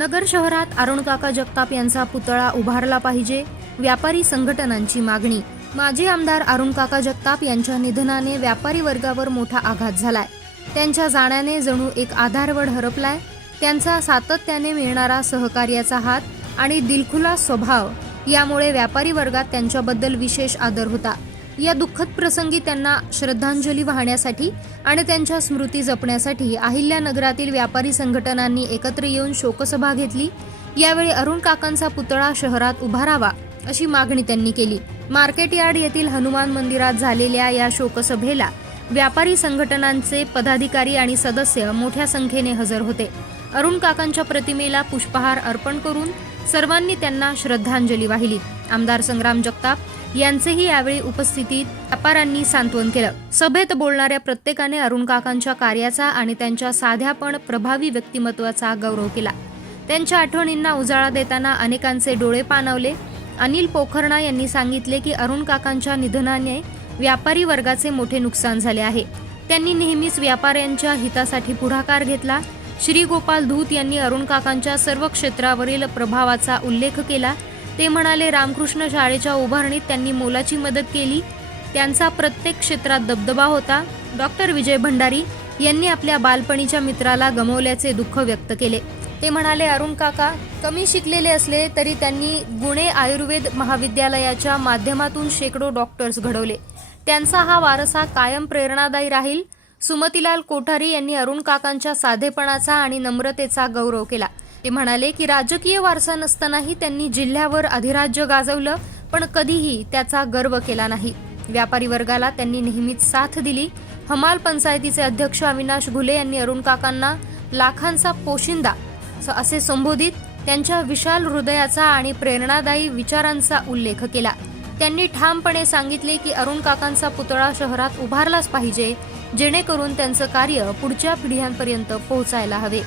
नगर शहरात अरुणकाका जगताप यांचा पुतळा उभारला पाहिजे, व्यापारी संघटनांची मागणी। माजी आमदार अरुणकाका जगताप यांच्या निधनाने व्यापारी वर्गावर मोठा आघात झालाय। त्यांच्या जाण्याने जणू एक आधारवड हरपलाय। त्यांचा सातत्याने मिळणारा सहकार्याचा हात आणि दिलखुलास स्वभाव यामुळे व्यापारी वर्गात त्यांच्याबद्दल विशेष आदर होता। या दुःखद प्रसंगी त्यांना श्रद्धांजली वाहण्यासाठी आणि त्यांच्या स्मृती जपण्यासाठी अहिल्यानगरातील व्यापारी संघटनांनी एकत्र येऊन शोकसभा घेतली। यावेळी अरुण काकांचा पुतळा शहरात उभारावा अशी मागणी त्यांनी केली। मार्केट यार्ड येथील हनुमान मंदिरात झालेल्या या शोकसभेला व्यापारी संघटनांचे पदाधिकारी आणि सदस्य मोठ्या संख्येने हजर होते। अरुण काकांच्या प्रतिमेला पुष्पहार अर्पण करून सर्वांनी त्यांना श्रद्धांजली वाहिली। आमदार संग्राम जगताप यांचेही यावेळी उपस्थितीत व्यापाऱ्यांनी सांत्वन केलं। सभेत बोलणाऱ्या प्रत्येकाने अरुण काकांच्या कार्याचा आणि त्यांच्या साध्या पण प्रभावी व्यक्तिमत्वाचा गौरव केला। त्यांच्या आठवणींना उजाळा देताना अनेकांचे डोळे पाणावले। अनिल पोखरणा यांनी सांगितले की अरुण काकांच्या निधनाने व्यापारी वर्गाचे मोठे नुकसान झाले आहे। त्यांनी नेहमीच व्यापाऱ्यांच्या हितासाठी पुढाकार घेतला। श्री गोपाल धूत यांनी अरुण काकांच्या सर्व क्षेत्रावरील प्रभावाचा उल्लेख केला। ते म्हणाले, रामकृष्ण शाळेच्या उभारणीत त्यांनी मोलाची मदत केली। त्यांचा प्रत्येक क्षेत्रात दबदबा होता। डॉक्टर विजय भंडारी यांनी आपल्या बालपणीच्या मित्राला गमावल्याचे दुःख व्यक्त केले। ते म्हणाले, अरुण काका कमी शिकलेले असले तरी त्यांनी गुणे आयुर्वेद महाविद्यालयाच्या माध्यमातून शेकडो डॉक्टर्स घडवले। त्यांचा हा वारसा कायम प्रेरणादायी राहील। सुमतीलाल कोठारी यांनी अरुण काकांच्या साधेपणाचा आणि नम्रतेचा गौरव केला। ते म्हणाले की राजकीय वारसा नसतानाही त्यांनी जिल्ह्यावर अधिराज्य गाजवलं, पण कधीही त्याचा गर्व केला नाही। व्यापारी वर्गाला त्यांनी नेहमीच साथ दिली। हमाल पंचायतीचे अध्यक्ष अविनाश घुले यांनी अरुण काकांना लाखांचा पोशिंदा असे संबोधित त्यांच्या विशाल हृदयाचा आणि प्रेरणादायी विचारांचा उल्लेख केला। त्यांनी ठामपणे सांगितले की अरुण काकांचा पुतळा शहरात उभारलाच पाहिजे, जेणेकरून त्यांचं कार्य पुढच्या पिढ्यांपर्यंत पोहोचायला हवे।